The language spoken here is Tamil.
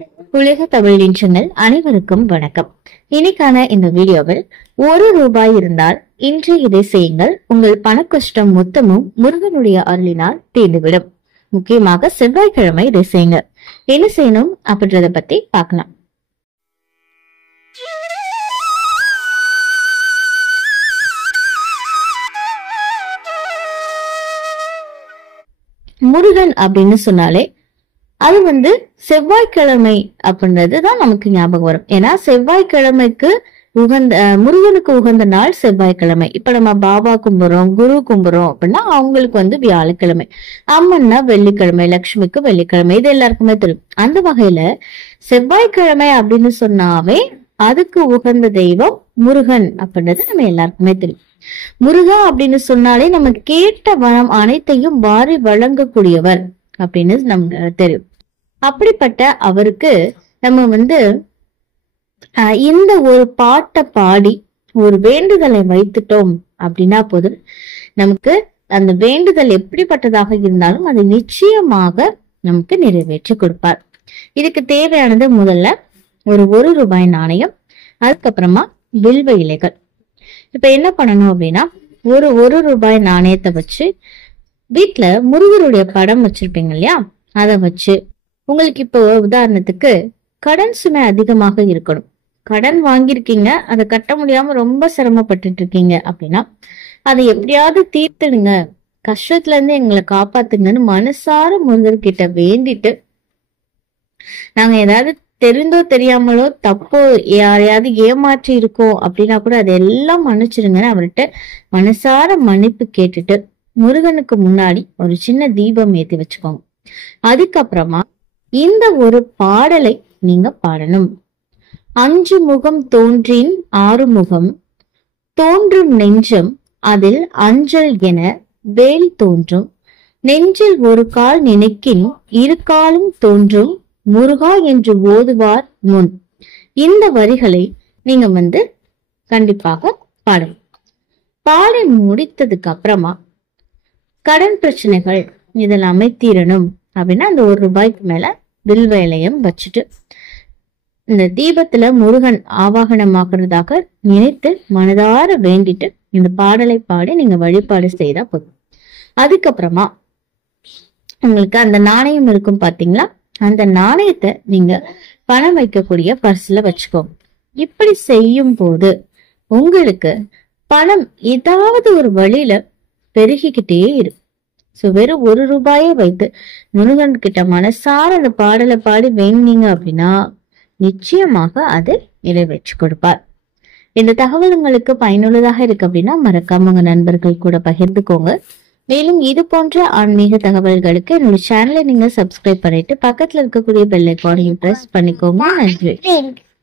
உலக தமிழ் நெஞ்சங்கள் அனைவருக்கும் வணக்கம். இன்னைக்கான இந்த வீடியோவில் ₹1 இருந்தால் இன்று இதை செய்யுங்கள், உங்கள் பண கஷ்டம் மொத்தமும் முருகனுடைய அருளினால் தீர்ந்துவிடும். முக்கியமாக செவ்வாய்க்கிழமை இதை செய்யுங்க. என்ன செய்யணும் அப்படின்றத பத்தி பார்க்கலாம். முருகன் அப்படின்னு சொன்னாலே அது செவ்வாய்க்கிழமை அப்படின்றதுதான் நமக்கு ஞாபகம் வரும். ஏன்னா செவ்வாய்க்கிழமைக்கு உகந்த முருகனுக்கு உகந்த நாள் செவ்வாய்க்கிழமை. இப்ப நம்ம பாபா கும்புறோம், குரு கும்புறோம் அப்படின்னா அவங்களுக்கு வியாழக்கிழமை, அம்மன்னா வெள்ளிக்கிழமை, லட்சுமிக்கு வெள்ளிக்கிழமை. இது எல்லாருக்குமே தெரியும். அந்த வகையில செவ்வாய்க்கிழமை அப்படின்னு சொன்னாவே அதுக்கு உகந்த தெய்வம் முருகன் அப்படின்றது நம்ம எல்லாருக்குமே தெரியும். முருகா அப்படின்னு சொன்னாலே நம்ம கேட்ட வரம் அனைத்தையும் வாரி வழங்கக்கூடியவர் அப்படின்னு நமக்கு தெரியும். அப்படிப்பட்ட அவருக்கு நம்ம இந்த ஒரு பாட்டை பாடி ஒரு வேண்டுதலை வைத்துட்டோம் அப்படின்னா போதும், நமக்கு அந்த வேண்டுதல் எப்படிப்பட்டதாக இருந்தாலும் அதை நிச்சயமாக நமக்கு நிறைவேற்றி கொடுப்பார். இதுக்கு தேவையானது முதல்ல ஒரு ₹1 நாணயம், அதுக்கப்புறமா வில்வ இலைகள். இப்ப என்ன பண்ணணும் அப்படின்னா, ஒரு ₹1 நாணயத்தை வச்சு வீட்டுல முருகருடைய படம் வச்சிருப்பீங்க இல்லையா, அதை வச்சு உங்களுக்கு இப்போ உதாரணத்துக்கு கடன் சுமை அதிகமாக இருக்கணும், கடன் வாங்கியிருக்கீங்க, அதை கட்ட முடியாம ரொம்ப சிரமப்பட்டுட்டு இருக்கீங்க அப்படின்னா அதை எப்படியாவது தீர்த்துடுங்க, கஷ்டத்துல இருந்து எங்களை காப்பாத்துங்கன்னு மனசார முருகர்கிட்ட வேண்டிட்டு, நாங்க ஏதாவது தெரிந்தோ தெரியாமலோ தப்போ யாரையாவது ஏமாற்றி இருக்கோம் அப்படின்னா கூட அதெல்லாம் மன்னிச்சிருங்கன்னு அவர்கிட்ட மனசார மன்னிப்பு கேட்டுட்டு முருகனுக்கு முன்னாடி ஒரு சின்ன தீபம் ஏத்தி வச்சுக்கோங்க. அதுக்கப்புறமா இந்த ஒரு பாடலை நீங்க பாடணும். 5 முகம் தோன்றின் 6 முகம் தோன்றும் நெஞ்சம் அதில் அஞ்சல் என வேல் தோன்றும், நெஞ்சில் ஒரு கால் நினைக்கின் 2 காலும் தோன்றும், முருகா என்று ஓதுவார் முன். இந்த வரிகளை நீங்க கண்டிப்பாக பாடணும். பாடி முடித்ததுக்கு அப்புறமா கடன் பிரச்சனைகள் இதெல்லாமே தீரணும் அப்படின்னா அந்த ₹1 மேல வில்வ இலையம் வச்சுட்டு இந்த தீபத்துல முருகன் ஆவாகனமாக்குறதாக நினைத்து மனதார வேண்டிட்டு இந்த பாடலை பாடி நீங்க வழிபாடு செய்தா போதும். அதுக்கப்புறமா உங்களுக்கு அந்த நாணயம் இருக்கும் பாத்தீங்களா, அந்த நாணயத்தை நீங்க பணம் வைக்கக்கூடிய பர்ஸ்ல வச்சுக்கோங்க. இப்படி செய்யும் போது உங்களுக்கு பணம் ஏதாவது ஒரு வழியில பெருகிக்கிட்டே இருக்கும். சோ வெறும் ₹1 வைத்து முருகன் கிட்ட மனசார அந்த பாடலை பாடி வேண்டினீங்க அப்படின்னா நிச்சயமாக அது நிறைவேற்றி கொடுப்பார். இந்த தகவல் உங்களுக்கு பயனுள்ளதாக இருக்கு அப்படின்னா மறக்காம உங்க நண்பர்கள் கூட பகிர்ந்துக்கோங்க. மேலும் இது போன்ற ஆன்மீக தகவல்களுக்கு என்னோட சேனலை நீங்க சப்ஸ்கிரைப் பண்ணிட்டு பக்கத்துல இருக்கக்கூடிய பெல் ஐகானையும் பிரஸ் பண்ணிக்கோங்க. நன்றி.